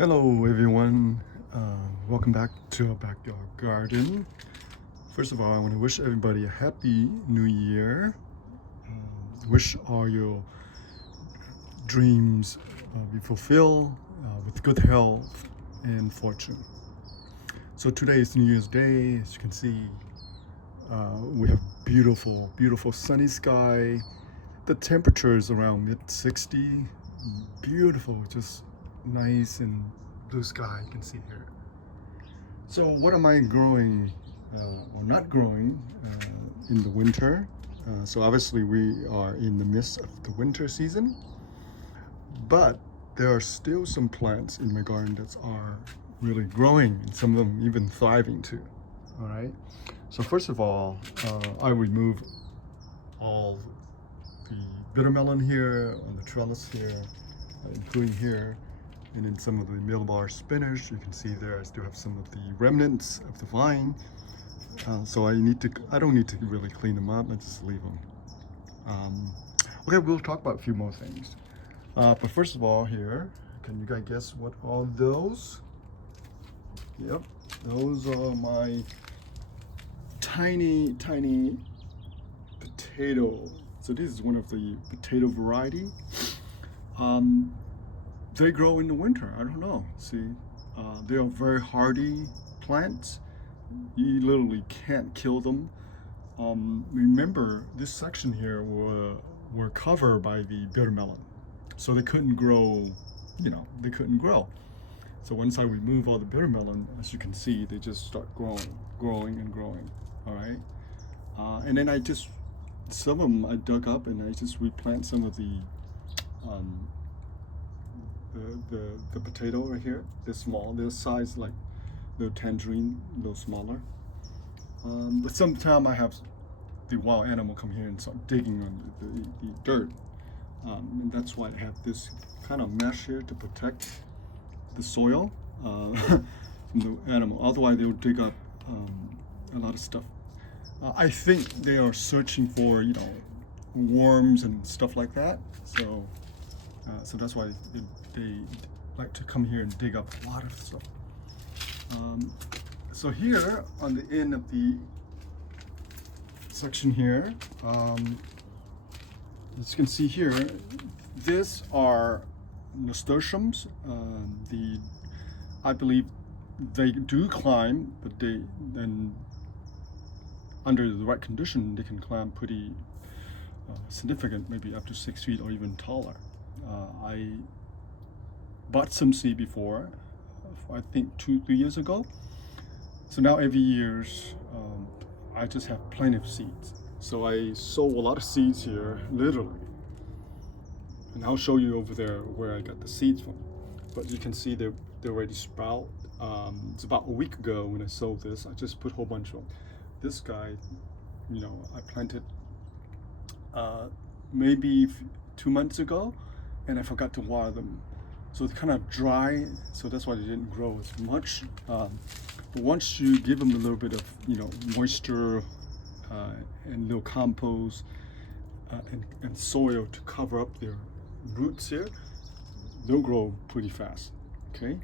Hello everyone, welcome back to our backyard garden. First of all, I want to wish everybody a happy new year. Wish all your dreams be fulfilled with good health and fortune. So today is New Year's Day. As you can see, we have beautiful sunny sky. The temperature is around mid-60. Beautiful, just nice and blue sky you can see here. So what am I growing or not growing in the winter? So obviously we are in the midst of the winter season, but there are still some plants in my garden that are really growing, and some of them even thriving too. All right. So first of all, I remove all the bitter melon here on the trellis here, including here, and then some of the millbar spinach. You can see there I still have some of the remnants of the vine. So I don't need to really clean them up. I just leave them. Okay, we'll talk about a few more things. But first of all, here, can you guys guess what are those? Yep, those are my tiny potato. So this is one of the potato variety. They grow in the winter. I don't know. See, they are very hardy plants. You literally can't kill them. Remember, this section here were covered by the bitter melon, so they couldn't grow. They couldn't grow. So once I remove all the bitter melon, as you can see, they just start growing and growing. All right, and then some of them I dug up and I just replant some of the potato right here. They're small. They're size like the tangerine, a little smaller. But sometimes I have the wild animal come here and start digging on the dirt, and that's why I have this kind of mesh here to protect the soil from the animal. Otherwise, they will dig up a lot of stuff. I think they are searching for worms and stuff like that. So that's why they like to come here and dig up a lot of stuff. So here on the end of the section here, as you can see here, these are nasturtiums. I believe they do climb, but then under the right condition, they can climb pretty significant, maybe up to 6 feet or even taller. I bought some seed before, I think 2-3 years ago. So now every year, I just have plenty of seeds. So I sow a lot of seeds here, literally. And I'll show you over there where I got the seeds from. But you can see they're already sprout. It's about a week ago when I sowed this. I just put a whole bunch of them. This guy, I planted maybe 2 months ago, and I forgot to water them. So it's kind of dry, so that's why they didn't grow as much. But once you give them a little bit of moisture and little compost and soil to cover up their roots here, they'll grow pretty fast. Okay,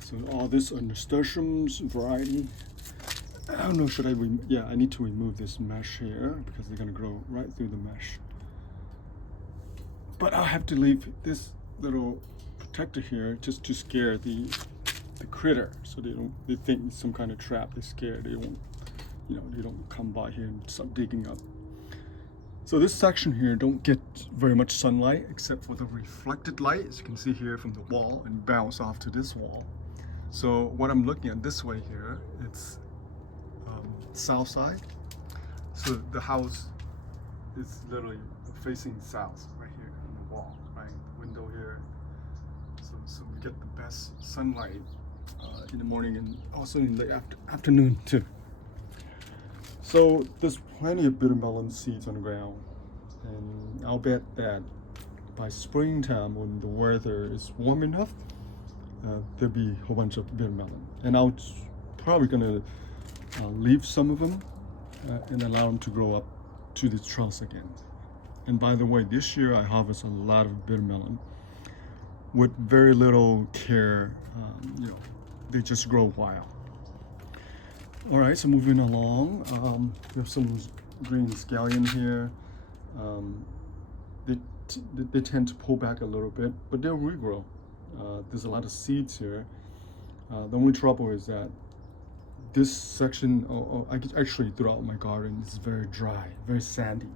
so all this are nasturtiums variety. I don't know, I need to remove this mesh here because they're gonna grow right through the mesh. But I'll have to leave this little protector here just to scare the critter, so they think it's some kind of trap. They're scared. They don't come by here and start digging up. So this section here don't get very much sunlight except for the reflected light, as you can see here from the wall, and bounce off to this wall. So what I'm looking at this way here, it's south side. So the house is literally facing south right here on the wall, right? The window here. So we get the best sunlight in the morning and also in the afternoon too. So there's plenty of bitter melon seeds on the ground, and I'll bet that by springtime, when the weather is warm enough, there'll be a whole bunch of bitter melon. And I'll probably gonna leave some of them and allow them to grow up to the trellis again. And by the way, this year I harvested a lot of bitter melon. with very little care, they just grow wild. All right, so moving along, we have some green scallion here. They, they tend to pull back a little bit, but they'll regrow. There's a lot of seeds here. The only trouble is that this section, actually throughout my garden, is very dry, very sandy.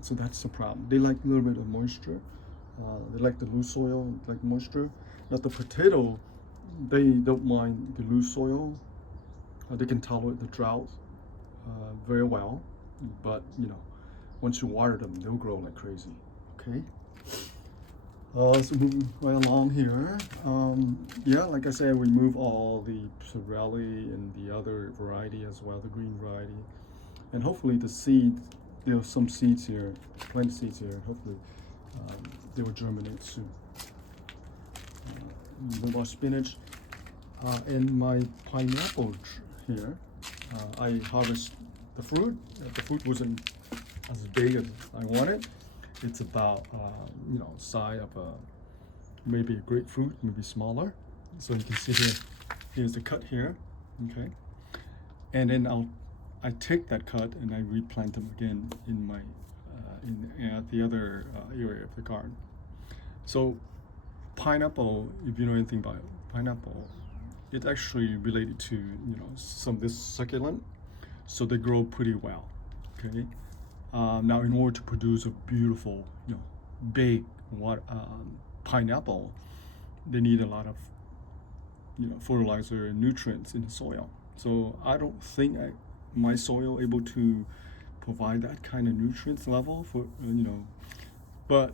So that's the problem. They like a little bit of moisture. They like the loose soil, like moisture. Now the potato, they don't mind the loose soil. They can tolerate the drought very well. But once you water them, they'll grow like crazy. Okay. So moving right along here, yeah, like I said, we move all the sorrelli and the other variety as well, the green variety, and hopefully the seeds, some seeds here, plant seeds here, hopefully they will germinate soon. Move our spinach, and my pineapple here, I harvest the fruit. The fruit wasn't as big as I wanted. It's about size of maybe a grapefruit, maybe smaller. So you can see here, here's the cut here, okay. And then I take that cut and I replant them again in my at the other area of the garden. So pineapple, if you know anything about pineapple, it's actually related to some of this succulent, so they grow pretty well, okay. Now, in order to produce a beautiful, big pineapple, they need a lot of, fertilizer and nutrients in the soil. So I don't think my soil able to provide that kind of nutrients level for, but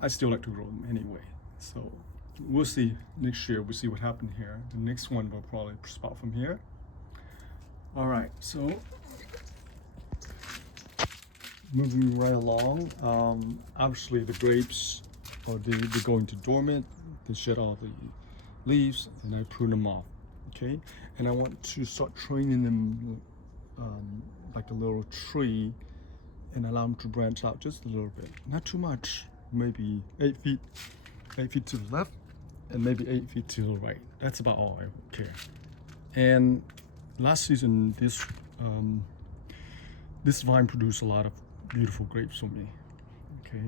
I still like to grow them anyway. So we'll see next year. We'll see what happened here. The next one will probably sprout from here. All right, so moving right along, obviously the grapes, they go into dormant, they shed all the leaves, and I prune them off, okay? And I want to start training them like a little tree and allow them to branch out just a little bit, not too much, maybe 8 feet to the left and maybe 8 feet to the right. That's about all I care. And last season, this vine produced a lot of beautiful grapes for me, okay.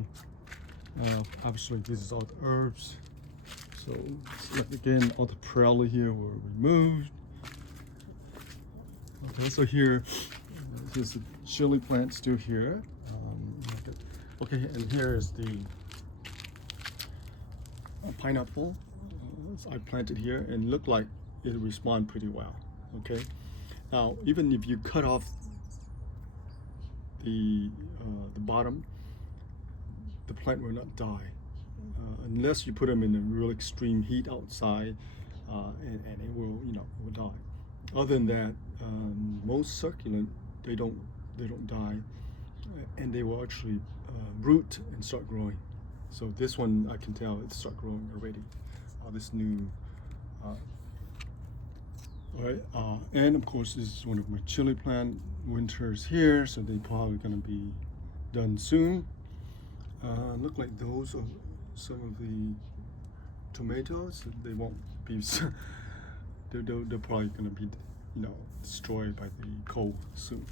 Obviously this is all the herbs, so again all the perilla here were removed. Okay, so here's the chili plant still here, okay, and here is the pineapple I planted here, and looked like it responded pretty well, okay. Now even if you cut off the bottom, the plant will not die unless you put them in a real extreme heat outside, and it will it will die. Other than that, most succulent, they don't die, and they will actually root and start growing. So this one, I can tell it start growing already. This new all right, and of course this is one of my chili plant. Winter's here, so they're probably gonna be done soon. Look like those are some of the tomatoes. They won't be they're probably gonna be destroyed by the cold soon.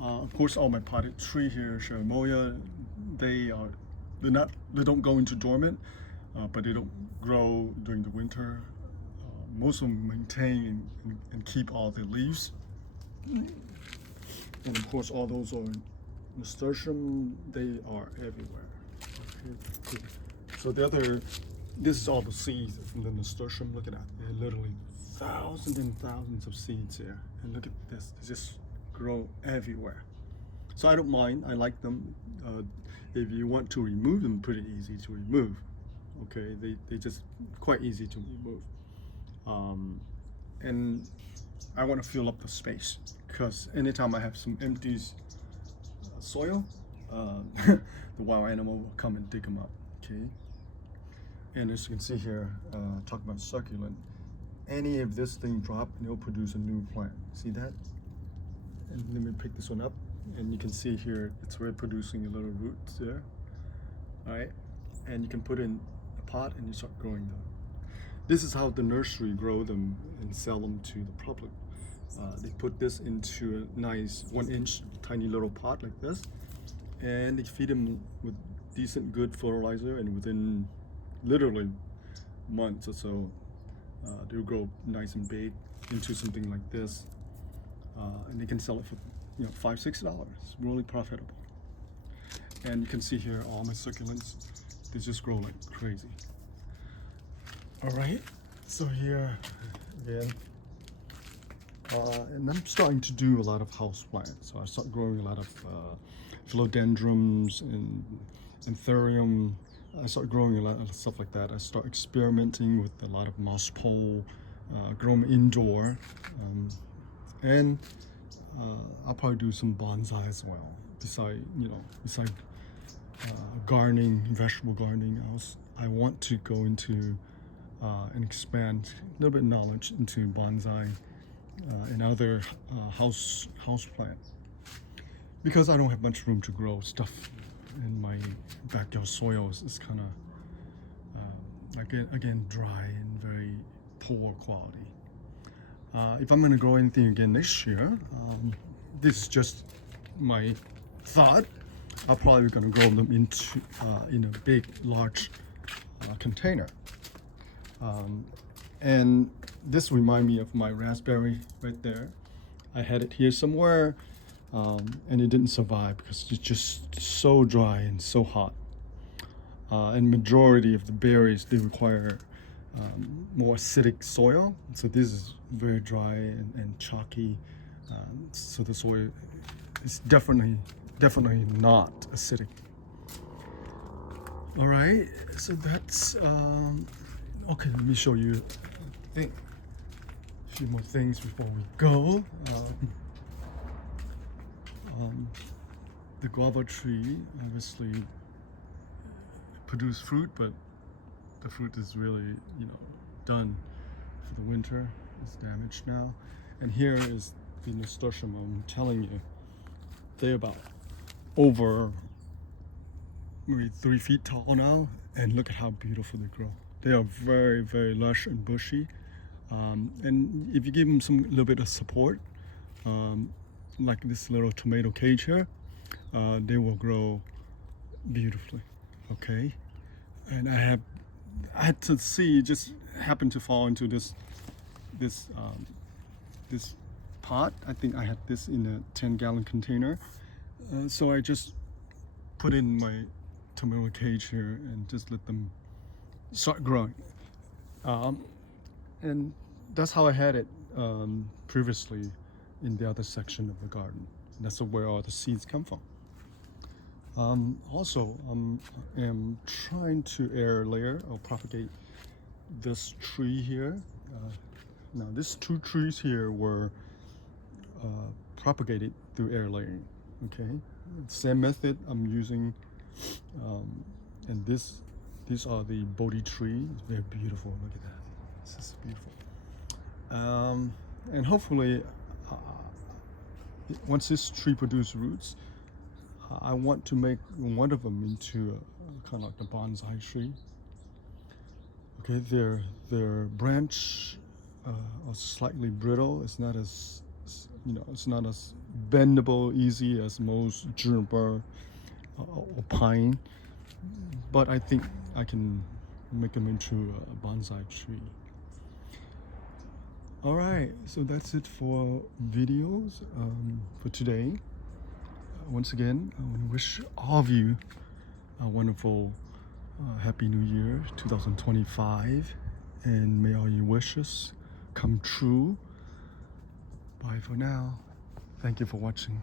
Of course all my potted tree here, cherimoya, they don't go into dormant, but they don't grow during the winter. Most of them maintain and keep all the leaves. And of course all those are nasturtium, they are everywhere. Okay, cool. So this is all the seeds from the nasturtium. Look at that, there are literally thousands and thousands of seeds here. And look at this, they just grow everywhere. So I don't mind, I like them. If you want to remove them, pretty easy to remove. Okay, they just quite easy to remove. And I want to fill up the space, because anytime I have some empty soil, the wild animal will come and dig them up, okay? And as you can see here, talk about succulent, any of this thing drop and it'll produce a new plant. See that? And let me pick this one up, and you can see here it's already producing a little roots there. All right, and you can put in a pot and you start growing them. This is how the nursery grow them and sell them to the public. They put this into a nice 1-inch tiny little pot like this, and they feed them with decent good fertilizer, and within literally months or so they'll grow nice and big into something like this, and they can sell it for $5-6. Really profitable. And you can see here all my succulents, they just grow like crazy. All right, so here again, and I'm starting to do a lot of house plants. So I start growing a lot of philodendrons and anthurium. I start growing a lot of stuff like that. I start experimenting with a lot of moss pole, grow them indoor, and I'll probably do some bonsai as well. Besides gardening, vegetable gardening, I want to go into and expand a little bit of knowledge into bonsai and other house plant, because I don't have much room to grow stuff in my backyard soils. It's kind of again dry and very poor quality. If I'm going to grow anything again this year, this is just my thought. I'm probably going to grow them into in a big, large container. And this reminds me of my raspberry right there. I had it here somewhere, and it didn't survive because it's just so dry and so hot. And majority of the berries, they require more acidic soil. So this is very dry and chalky. So the soil is definitely not acidic. All right, so that's okay. Let me show you a few more things before we go. The guava tree obviously produce fruit, but the fruit is really done for the winter. It's damaged now. And here is the nasturtium. I'm telling you, they're about over maybe 3 feet tall now, and look at how beautiful they grow. They are very, very lush and bushy, and if you give them some little bit of support, like this little tomato cage here, they will grow beautifully. Okay, and I had to see, just happened to fall into this pot. I think I had this in a 10-gallon container, so I just put in my tomato cage here and just let them start growing. And that's how I had it previously in the other section of the garden. That's where all the seeds come from. Also, I am trying to air layer or propagate this tree here. Now, these 2 trees here were propagated through air layering. Okay, same method I'm using, and these are the Bodhi tree. It's very beautiful. Look at that. This is beautiful. And hopefully, once this tree produces roots, I want to make one of them into a kind of like a bonsai tree. Okay, their branch are slightly brittle. It's not as bendable easy as most juniper or pine, but I think I can make them into a bonsai tree. All right, so that's it for videos for today. Once again, I want to wish all of you a wonderful Happy New Year 2025, and may all your wishes come true. Bye for now. Thank you for watching.